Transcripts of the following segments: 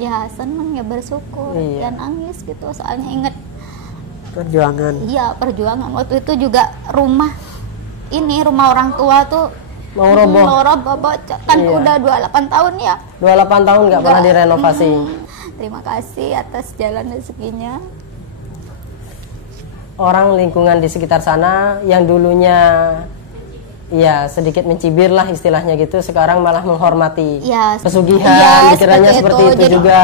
Ya seneng ya, bersyukur. Iya. Ya nangis gitu soalnya inget Perjuangan. iya perjuangan waktu itu juga rumah orang tua tuh Mau roboh. mau roboh kan Iya. udah 28 tahun ya. 28 tahun nggak pernah direnovasi. Terima kasih atas jalan rezekinya. Orang lingkungan di sekitar sana yang dulunya ya sedikit mencibir lah istilahnya gitu, sekarang malah menghormati. Ya, Pesugihan, iya, dikiranya seperti itu Jadi, juga.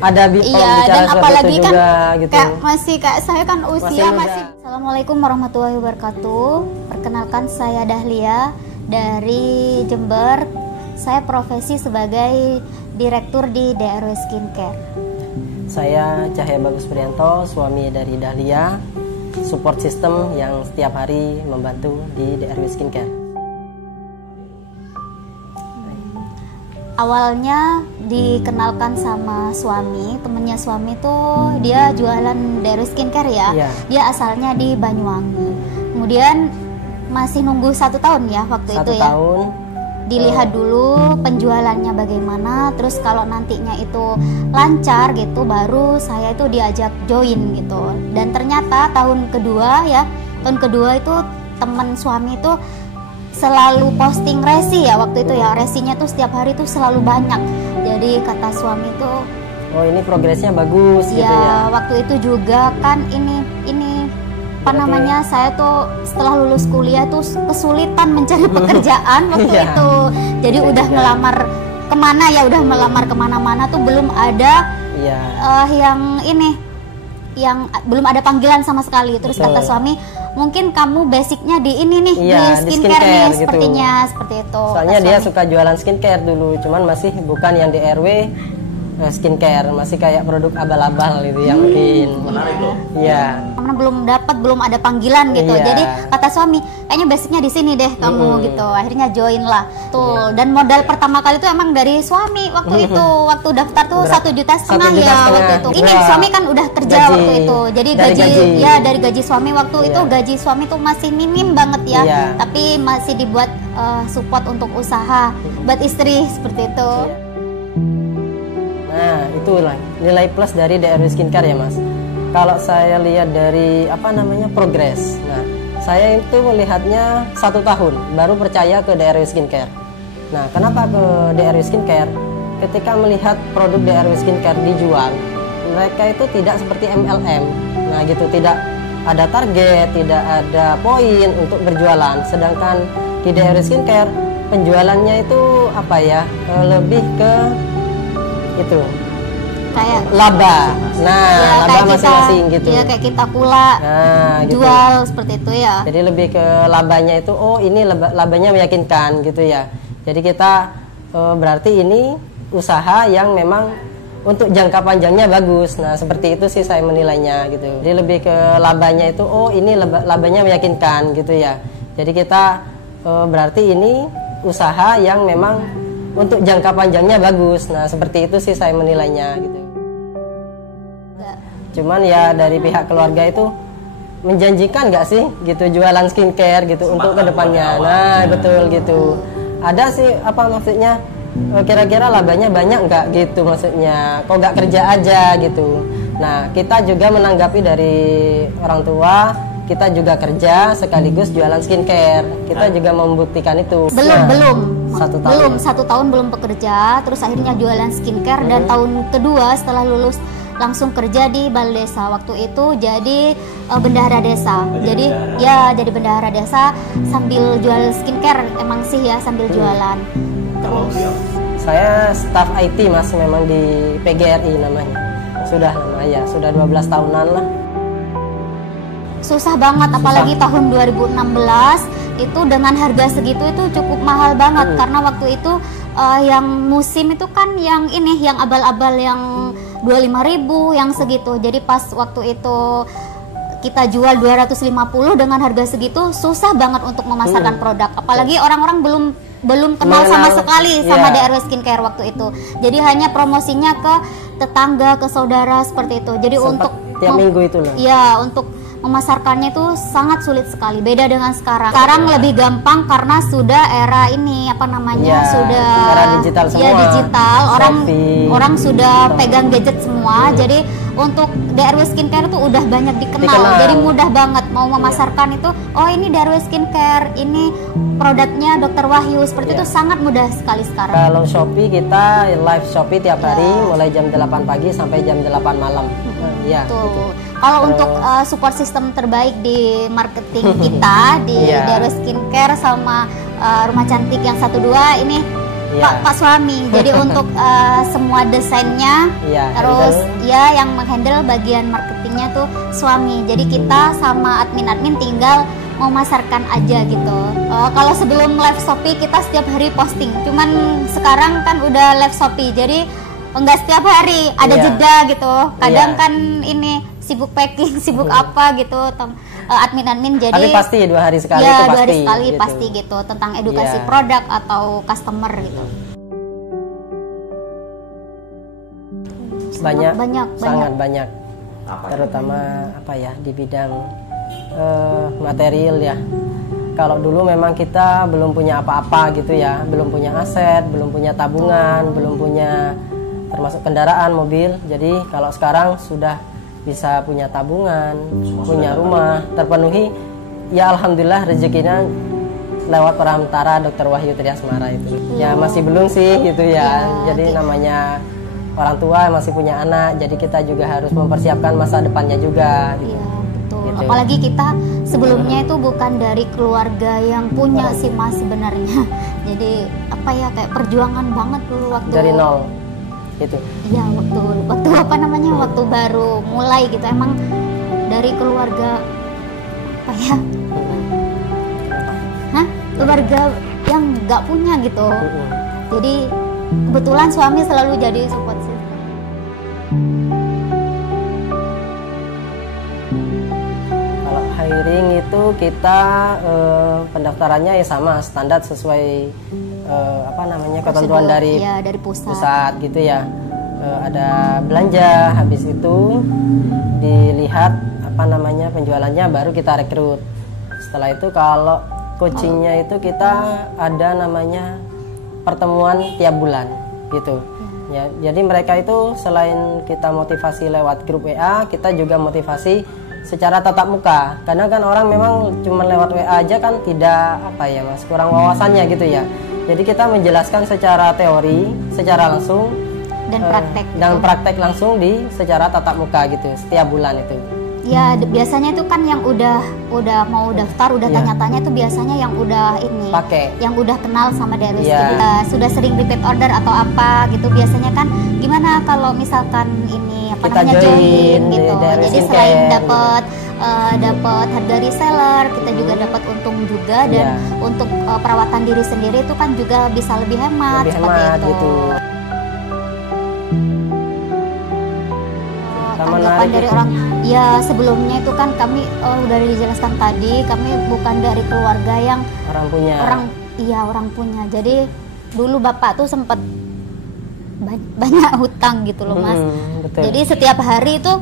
Ada iya, pembicara dan seperti apalagi itu kan juga gitu. kayak saya kan usia muda. masih. Assalamualaikum warahmatullahi wabarakatuh. Perkenalkan, saya Dahlia dari Jember. Saya profesi sebagai direktur di DRW Skincare. Saya Cahya Bagus Prianto, suami dari Dahlia, support system yang setiap hari membantu di DRW Skincare. Awalnya dikenalkan sama suami, temennya suami tuh dia jualan DRW Skincare ya. Iya. Dia asalnya di Banyuwangi. Kemudian masih nunggu 1 tahun ya waktu itu 1 ya. tahun. Dilihat dulu penjualannya bagaimana, terus kalau nantinya itu lancar gitu baru saya itu diajak join gitu. Dan ternyata tahun kedua itu teman suami itu selalu posting resi ya waktu itu ya, resinya tuh setiap hari tuh selalu banyak. Jadi kata suami itu, Oh, ini progresnya bagus gitu ya. waktu itu juga kan ini apa Berarti- namanya, saya tuh setelah lulus kuliah tuh kesulitan mencari pekerjaan waktu Iya. itu. Jadi Saya udah juga. ngelamar kemana ya, udah melamar kemana-mana tuh belum ada Iya. yang belum ada panggilan sama sekali. Terus Betul. kata suami, mungkin kamu basicnya di ini nih, Iya, di di skincare nih skincare gitu. sepertinya, seperti itu. Soalnya kata dia suami. suka jualan skincare dulu, cuman masih bukan yang di RW skincare, masih kayak produk abal-abal gitu yang mungkin. Menarik loh. Iya. Karena belum ada panggilan gitu. Iya. Jadi kata suami, kayaknya basicnya di sini deh kamu gitu. Akhirnya join lah. Tuh, Iya. dan modal pertama kali itu emang dari suami waktu itu. Waktu daftar tuh Berapa? 1,5 juta 1,5 ya juta waktu itu. Ini Wah. suami kan udah kerja Gaji. waktu itu. Jadi Dari gaji. dari gaji suami waktu Iya. itu, gaji suami tuh masih minim banget ya. Iya. Tapi masih dibuat support untuk usaha buat istri seperti itu. Iya. Nah, itulah nilai plus dari DRW Skincare ya, Mas. Kalau saya lihat dari progres. Nah, saya itu melihatnya 1 tahun baru percaya ke DRW Skincare. Nah, kenapa ke DRW Skincare? Ketika melihat produk DRW Skincare dijual, mereka itu tidak seperti MLM. Nah, gitu, tidak ada target, tidak ada poin untuk berjualan. Sedangkan di DRW Skincare penjualannya itu lebih ke itu Kayak laba. Nah, ya, laba kayak masing-masing gitu. Ya kayak kita pula Nah, gitu. jual seperti itu ya. Jadi lebih ke labanya itu, oh ini labanya meyakinkan gitu ya. Jadi kita berarti ini usaha yang memang untuk jangka panjangnya bagus. Nah, seperti itu sih saya menilainya gitu. Jadi lebih ke labanya itu, oh ini labanya meyakinkan gitu ya. Jadi kita berarti ini usaha yang memang untuk jangka panjangnya bagus. Nah, seperti itu sih saya menilainya gitu. Cuman ya dari pihak keluarga itu menjanjikan nggak sih gitu jualan skincare gitu untuk kedepannya. Nah, betul gitu. Ada sih maksudnya kira-kira labanya banyak nggak gitu maksudnya. Kok nggak kerja aja gitu. Nah, kita juga menanggapi dari orang tua, kita juga kerja sekaligus jualan skincare. Kita juga membuktikan itu. Belum 1 tahun. 1 tahun belum bekerja, terus akhirnya jualan skincare. Dan tahun kedua setelah lulus langsung kerja di balai desa. Waktu itu jadi bendahara desa. Jadi bendahara desa sambil jual skincare, emang sih ya sambil jualan. Terus Saya staf IT Mas, memang di PGRI namanya. Sudah lama ya, sudah 12 tahunan lah. susah banget, apalagi tahun 2016 itu dengan harga segitu itu cukup mahal banget. Karena waktu itu yang musim itu kan yang abal-abal yang 25.000 yang segitu. Jadi pas waktu itu kita jual 250 dengan harga segitu, susah banget untuk memasarkan produk. Apalagi orang-orang belum kenal sama sekali sama DRW Skincare waktu itu. Jadi hanya promosinya ke tetangga, ke saudara seperti itu. Jadi Sempat untuk tiap minggu itu loh. ya, untuk memasarkannya itu sangat sulit sekali. Beda dengan sekarang. Sekarang lebih gampang karena sudah era ini apa namanya? Sudah era digital semua. Ya digital. Orang sudah pegang gadget semua. Jadi untuk DRW Skincare itu udah banyak dikenal. Jadi mudah banget mau memasarkan itu. Oh ini DRW Skincare, ini produknya Dr. Wahyu. Seperti itu sangat mudah sekali sekarang. Kalau Shopee kita live Shopee tiap hari mulai jam 8 pagi sampai jam 8 malam. Ya. Gitu. Kalau untuk support system terbaik di marketing kita di DRW Skincare sama Rumah Cantik yang 12 ini Pak suami. Jadi untuk semua desainnya terus yang menghandle bagian marketingnya tuh suami. Jadi kita sama admin tinggal memasarkan aja gitu. Kalau sebelum live Shopee kita setiap hari posting. Cuman sekarang kan udah live Shopee. Jadi enggak setiap hari, ada jeda gitu. Kadang kan ini sibuk packing, sibuk apa gitu, admin jadi tapi pasti 2 hari sekali ya, itu 2 hari sekali gitu. Pasti gitu tentang edukasi produk atau customer gitu. Sangat banyak terutama apa ya di bidang material ya. Kalau dulu memang kita belum punya apa-apa gitu ya, belum punya aset, belum punya tabungan, belum punya termasuk kendaraan, mobil. Jadi kalau sekarang sudah bisa punya tabungan, punya rumah terpenuhi, ya alhamdulillah rezekinya lewat perantara Dr. Wahyu Triasmara itu. Ya masih belum sih gitu ya. Jadi namanya orang tua masih punya anak, jadi kita juga harus mempersiapkan masa depannya juga. Gitu. Iya betul. Gitu. Apalagi kita sebelumnya itu bukan dari keluarga yang punya sih Mas sebenarnya. Jadi apa ya kayak perjuangan banget dulu waktu dari nol. Gitu. Iya waktu apa namanya waktu baru mulai gitu emang dari keluarga apa ya keluarga yang nggak punya gitu. Jadi kebetulan suami selalu jadi support system. Kalau hiring itu kita pendaftarannya ya sama standar sesuai apa namanya ketentuan dari pusat gitu ya. Ada belanja, habis itu dilihat apa namanya penjualannya, baru kita rekrut. Setelah itu kalau coachingnya itu kita ada namanya pertemuan tiap bulan gitu ya. Jadi mereka itu selain kita motivasi lewat grup WA, kita juga motivasi secara tatap muka. Karena kan orang memang cuma lewat WA aja kan tidak apa ya Mas, kurang wawasannya gitu ya. Jadi kita menjelaskan secara teori, secara langsung dan praktek langsung di secara tatap muka gitu setiap bulan itu. Ya biasanya itu kan yang udah mau daftar, udah tanya-tanya itu biasanya yang udah ini yang udah kenal sama DRW sudah sering repeat order atau apa gitu. Biasanya kan gimana kalau misalkan ini apa namanya join gitu. Jadi selain dapat harga reseller, kita juga dapat untung juga, dan untuk perawatan diri sendiri itu kan juga bisa lebih hemat seperti itu. Gitu. Tanggapan dari orang ya sebelumnya itu kan kami udah dijelaskan tadi, kami bukan dari keluarga yang orang punya. Jadi dulu bapak tuh sempat banyak hutang gitu loh Mas. Betul. Jadi setiap hari itu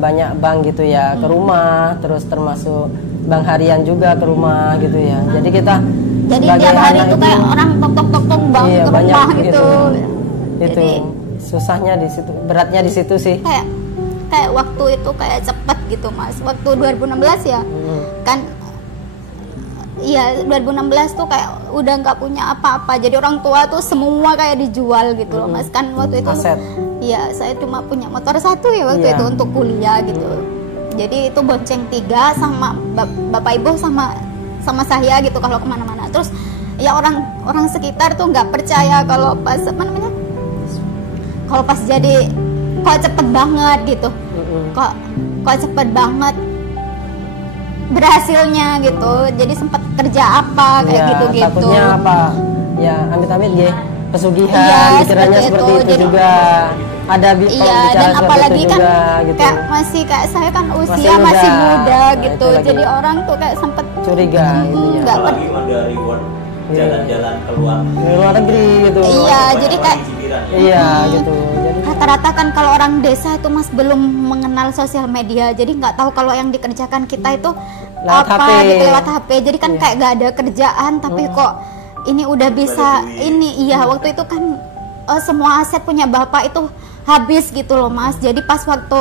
banyak bank gitu ya ke rumah, terus termasuk bank harian juga ke rumah gitu ya. Jadi kita tiap hari itu kayak orang tok bank ke rumah gitu. Jadi susahnya di situ, beratnya di situ sih. Kayak waktu itu kayak cepet gitu Mas. Waktu 2016 ya. Kan iya 2016 tuh kayak udah nggak punya apa-apa. Jadi orang tua tuh semua kayak dijual gitu loh Mas. Kan waktu itu iya saya cuma punya motor 1 ya waktu itu untuk kuliah gitu. Jadi itu bonceng 3 sama bapak ibu sama saya gitu kalau kemana-mana. Terus ya orang sekitar tuh nggak percaya kalau pas jadi kok cepet banget gitu, kok cepet banget berhasilnya gitu. Jadi sempat kerja apa kayak gitu-gitu. Takutnya apa ya, amit-amit ya pesugihan, pikirannya seperti itu jadi, juga ada dan apalagi kan gitu. Kayak saya kan usia masih muda gitu, jadi orang tuh kayak sempet curiga gitu ya. Apalagi ada reward jalan-jalan keluar negeri gitu. Iya, jadi kayak gitu. Jadi rata rata-rata kan kalau orang desa itu Mas belum mengenal sosial media, jadi nggak tahu kalau yang dikerjakan kita itu lewat apa HP. gitu, lewat HP. Jadi kan kayak nggak ada kerjaan, tapi kok ini udah bisa ini. Iya, waktu itu kan semua aset punya bapak itu habis gitu loh Mas. Jadi pas waktu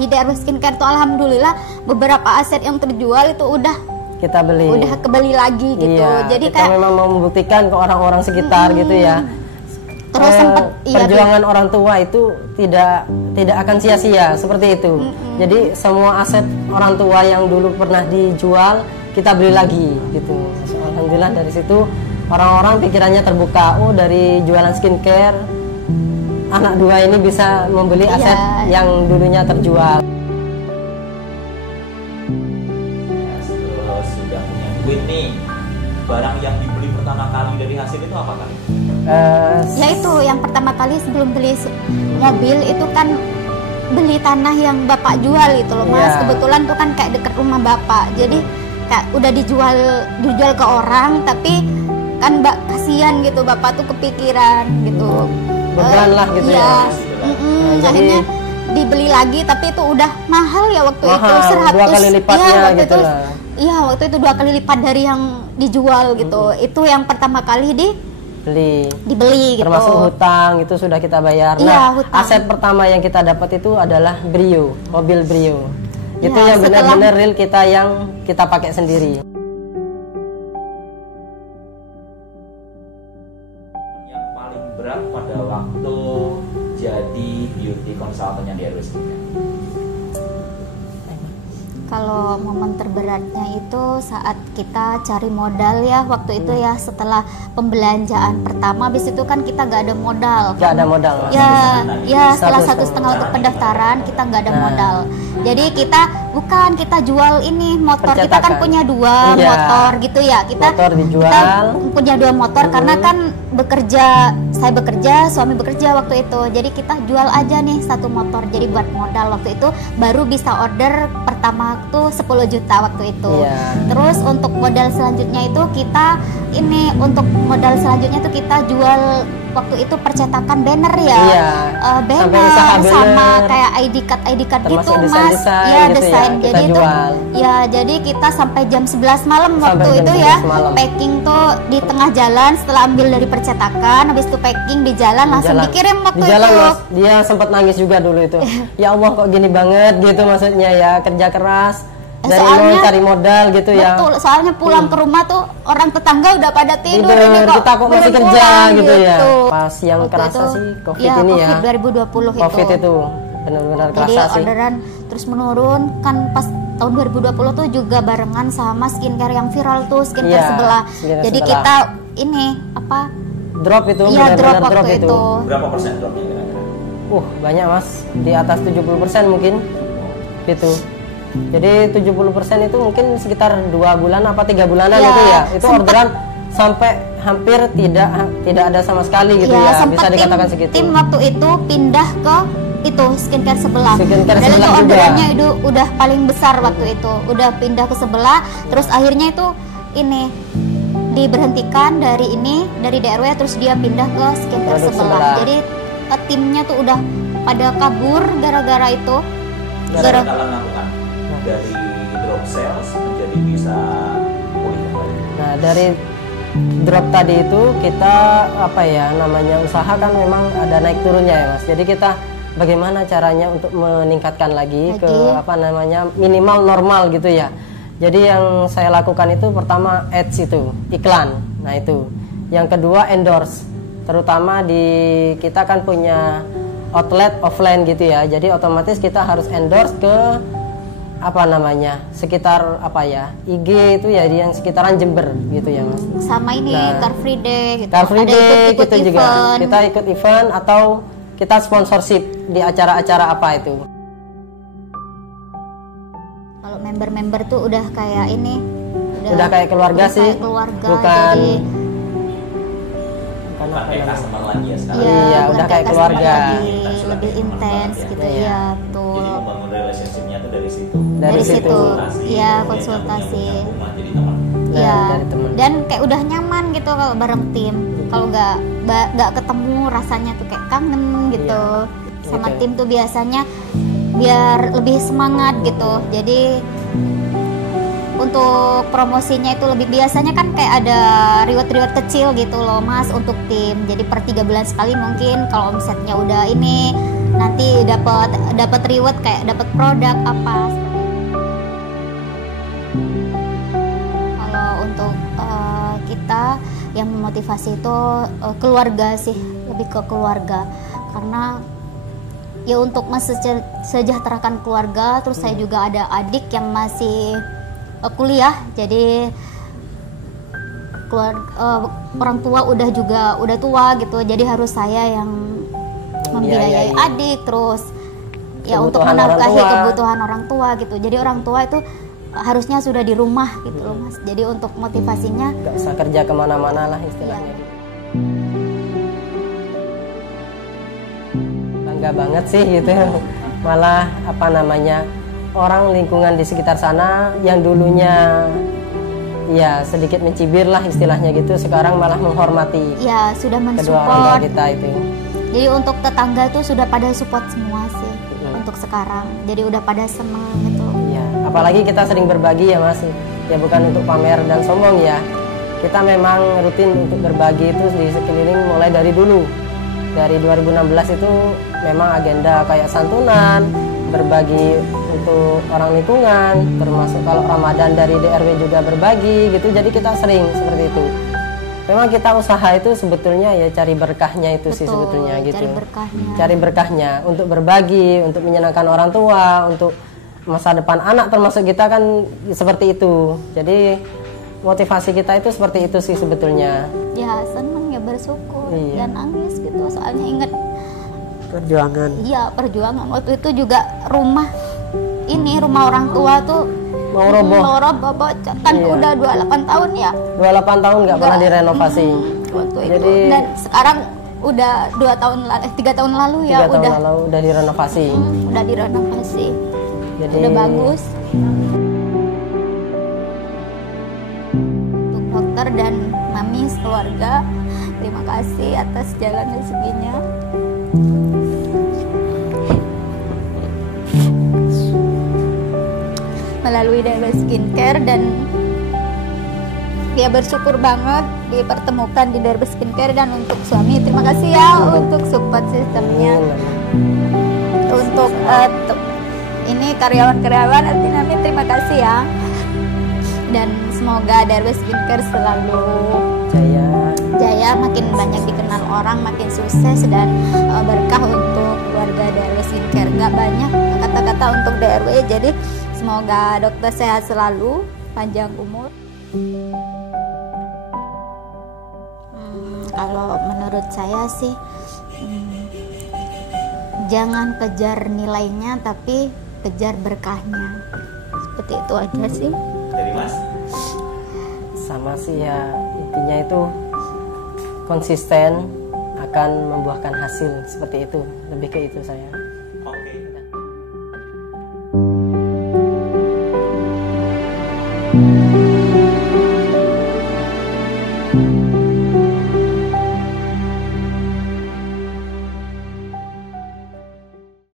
di DRW Skincare tuh alhamdulillah beberapa aset yang terjual itu udah kebeli lagi gitu. Iya, jadi kita kayak memang mau membuktikan ke orang-orang sekitar gitu ya. Terus sempat perjuangan orang tua itu tidak akan sia-sia seperti itu. Jadi semua aset orang tua yang dulu pernah dijual kita beli lagi gitu. Alhamdulillah dari situ orang-orang pikirannya terbuka. Oh, dari jualan skincare anak dua ini bisa membeli aset yang dulunya terjual. Terus sudah punya duit nih, barang yang dibeli pertama kali dari hasil itu apa kali? Ya itu yang pertama kali sebelum beli mobil itu kan beli tanah yang bapak jual itu loh Mas. Kebetulan tuh kan kayak deket rumah bapak, jadi kayak udah dijual ke orang, tapi kan kasihan gitu, bapak tuh kepikiran gitu. Beban lah gitu ya. Akhirnya dibeli lagi, tapi itu udah mahal ya waktu itu 100. 2 kali lipatnya gitu lah. Iya, waktu itu 2 kali lipat dari yang dijual gitu. Itu yang pertama kali dibeli gitu. Termasuk hutang itu sudah kita bayar. Nah, aset pertama yang kita dapat itu adalah Brio, mobil Brio. Itu yang benar-benar real yang kita pakai sendiri. Yang paling berat pada waktu jadi beauty consultant-nya di DRW Skincare? Kalau momen terberatnya itu saat kita cari modal ya waktu itu ya, setelah pembelanjaan pertama, habis itu kan kita nggak ada modal. Nggak ada modal. Ya setelah 1,5 untuk pendaftaran kita nggak ada modal. Jadi kita jual ini motor. Kita kan punya 2 motor gitu ya. Kita punya 2 motor karena kan saya bekerja, suami bekerja waktu itu. Jadi kita jual aja nih 1 motor. Jadi buat modal waktu itu baru bisa order pertama tuh 10 juta waktu itu. Terus untuk modal selanjutnya itu kita jual waktu itu percetakan banner ya. Banner sama kayak ID card gitu Mas. Desain. Jadi itu jadi kita sampai jam 11 malam waktu itu ya. Packing tuh di tengah jalan, setelah ambil dari percetakan, habis itu packing di jalan langsung dikirim waktu itu. Mas, dia sempat nangis juga dulu itu. Ya Allah kok gini banget gitu, maksudnya ya kerja keras dari nol cari modal gitu ya. Betul, soalnya pulang ke rumah tuh orang tetangga udah pada tidur, ini kita kok masih kerja gitu ya. Pas yang kerasa sih COVID ini ya. COVID 2020 itu. COVID itu benar-benar kerasa sih. Jadi orderan terus menurun kan pas tahun 2020 tuh juga barengan sama skincare yang viral tuh, skincare sebelah. Jadi kita drop itu, drop waktu itu. Berapa persen dropnya kira-kira? Banyak Mas, di atas 70% mungkin gitu. Jadi 70% itu mungkin sekitar 2 bulan apa 3 bulanan gitu ya. Itu orderan sampai hampir tidak ada sama sekali gitu ya. Bisa dikatakan segitu. Tim waktu itu pindah ke itu skincare sebelah. Dan itu juga. Orderannya itu udah paling besar waktu itu. Udah pindah ke sebelah, terus akhirnya itu diberhentikan dari DRW, terus dia pindah ke skincare sebelah. Jadi timnya tuh udah pada kabur gara-gara itu. Kalian lakukan dari drop sales menjadi bisa pulih kembali. Nah, dari drop tadi itu kita usaha kan memang ada naik turunnya ya Mas. Jadi kita bagaimana caranya untuk meningkatkan lagi ke minimal normal gitu ya. Jadi yang saya lakukan itu pertama ads itu, iklan. Nah itu. Yang kedua endorse. Terutama kita kan punya outlet offline gitu ya. Jadi otomatis kita harus endorse ke sekitar IG itu ya, yang sekitaran Jember gitu ya Mas. Sama Car Free Day gitu. Car Free Day ikut gitu juga. Kita ikut event atau kita sponsorship di acara-acara apa itu. Kalau member-member tuh udah kayak udah kayak keluarga sih. Kayak keluarga. Bukan kayak customer lagi ya sekarang. Iya, udah kayak keluarga. Lebih intens gitu ya, tuh. Jadi membangun relationship-nya tuh dari situ. Dari situ. Iya, konsultasi. Iya. Dan kayak udah nyaman gitu kalau bareng tim. Kalau nggak ketemu rasanya tuh kayak kangen gitu. sama Gitu. tim tuh biasanya biar lebih semangat gitu. Jadi untuk promosinya itu lebih biasanya kan kayak ada reward kecil gitu loh Mas untuk tim. Jadi per 3 bulan sekali mungkin kalau omsetnya udah ini nanti dapat reward kayak dapat produk apa seperti itu. Kalau untuk kita yang memotivasi itu keluarga sih, lebih ke keluarga karena ya untuk mensejahterakan keluarga. Terus saya juga ada adik yang masih kuliah, jadi orang tua udah tua gitu, jadi harus saya yang membiayai adik, terus ya untuk menafkahi kebutuhan orang tua gitu. Jadi orang tua itu harusnya sudah di rumah gitu loh Mas. Jadi untuk motivasinya nggak usah kerja kemana-mana lah istilahnya. Bangga banget sih gitu. Malah apa namanya, orang lingkungan di sekitar sana yang dulunya ya sedikit mencibir lah istilahnya gitu, sekarang malah menghormati ya sudah kedua orang tua mensupport. kita itu. Jadi untuk tetangga tuh sudah pada support semua sih untuk sekarang. Jadi udah pada seneng gitu. Ya, apalagi kita sering berbagi ya Mas. Ya bukan untuk pamer dan sombong ya. Kita memang rutin untuk berbagi itu di sekeliling mulai dari dulu. Dari 2016 itu memang agenda kayak santunan, berbagi untuk orang lingkungan, termasuk kalau Ramadan dari DRW juga berbagi gitu. Jadi kita sering seperti itu. Memang kita usaha itu sebetulnya ya cari berkahnya itu sih sebetulnya gitu. Cari berkahnya untuk berbagi, untuk menyenangkan orang tua, untuk masa depan anak termasuk kita kan seperti itu. Jadi motivasi kita itu seperti itu sih sebetulnya. Ya seneng ya, bersyukur Iya. dan nangis gitu soalnya inget Perjuangan. iya perjuangan waktu itu juga rumah orang tua tuh Mau roboh. kan Iya. udah 28 tahun ya 28 tahun nggak pernah direnovasi. waktu Jadi itu, dan sekarang udah 3 tahun lalu ya 3 tahun udah lalu udah direnovasi. udah direnovasi. Jadi Udah bagus. Untuk dokter dan mami keluarga, terima kasih atas jalan rezekinya. Melalui DRW Skincare, dan dia bersyukur banget dipertemukan di DRW Skincare. Dan untuk suami terima kasih ya untuk support sistemnya. Untuk ini karyawan-karyawan Artinami terima kasih ya. Dan semoga DRW Skincare selalu jaya, makin banyak dikenal orang, makin sukses dan berkah untuk keluarga DRW Skincare. Gak banyak kata-kata untuk DRW, jadi semoga dokter sehat selalu, panjang umur. Kalau menurut saya sih jangan kejar nilainya tapi kejar berkahnya. Seperti itu aja sih. Dari Mas? sama sih ya, intinya itu konsisten akan membuahkan hasil seperti itu, lebih ke itu saya. Oke.